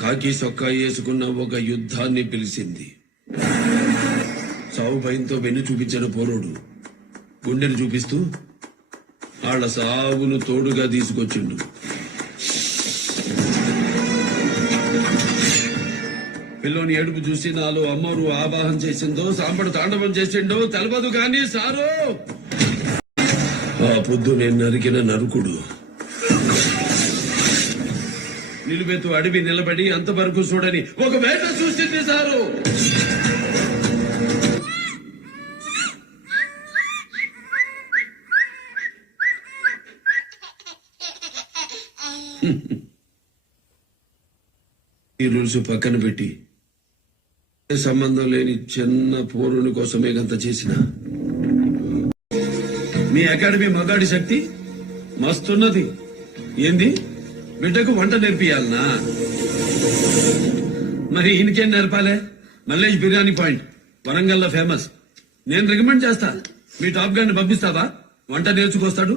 కాకి సొక్కా వేసుకున్న ఒక యుద్ధాన్ని పిలిచింది. సావు భయంతో వెన్ను చూపించిన పోరోడు గుండెను చూపిస్తూ వాళ్ళ సాగును తోడుగా తీసుకొచ్చిండు. పిల్లోని ఏడుపు చూసి నాలో అమ్మోరు ఆవాహన చేసిందో సాంబడు తాండవం చేసిండో తెలవదు కానీ సారు ఆ పొద్దు నేను నరికిన నరుకుడు నిలువెత్తు అడవి నిలబడి అంతవరకు చూడని ఒక వేట చూసింది సారు. ఈ రూల్స్ పక్కన పెట్టి సంబంధం లేని చిన్న పోరుని కోసమే గంత చేసిన మీ అకాడమీ మగాడి శక్తి మస్తున్నది. ఏంది బిడ్డకు వంట నేర్పియాలనా? మరి ఈయనకేం నేర్పాలే? మల్లేష్ బిర్యానీ పాయింట్ వరంగల్లో ఫేమస్. నేను రికమెండ్ చేస్తా. మీ టాప్ గారిని పంపిస్తావా? వంట నేర్చుకొస్తాడు.